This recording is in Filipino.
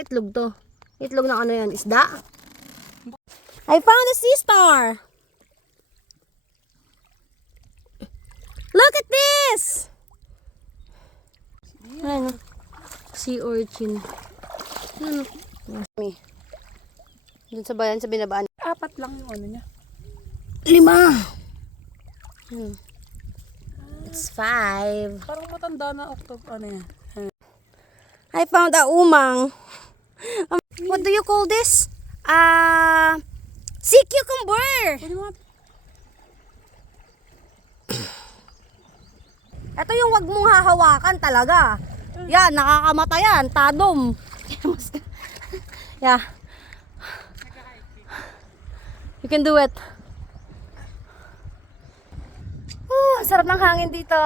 Anong itlog to? Itlog ng ano yan? Isda? I found a sea star! Look at this! Ano? Sea urchin. Ano? Doon sa bayan, sa binabaan. 4 lang yung ano niya. 5. It's 5. Parang matanda na octopus. Ano yan? I found a umang. What do you call this? Sea cucumber. Pwede mo Ito yung wag mong hahawakan talaga. Yan, nakakamatay yan. Tadom. Yeah. You can do it. Sarap ng hangin dito.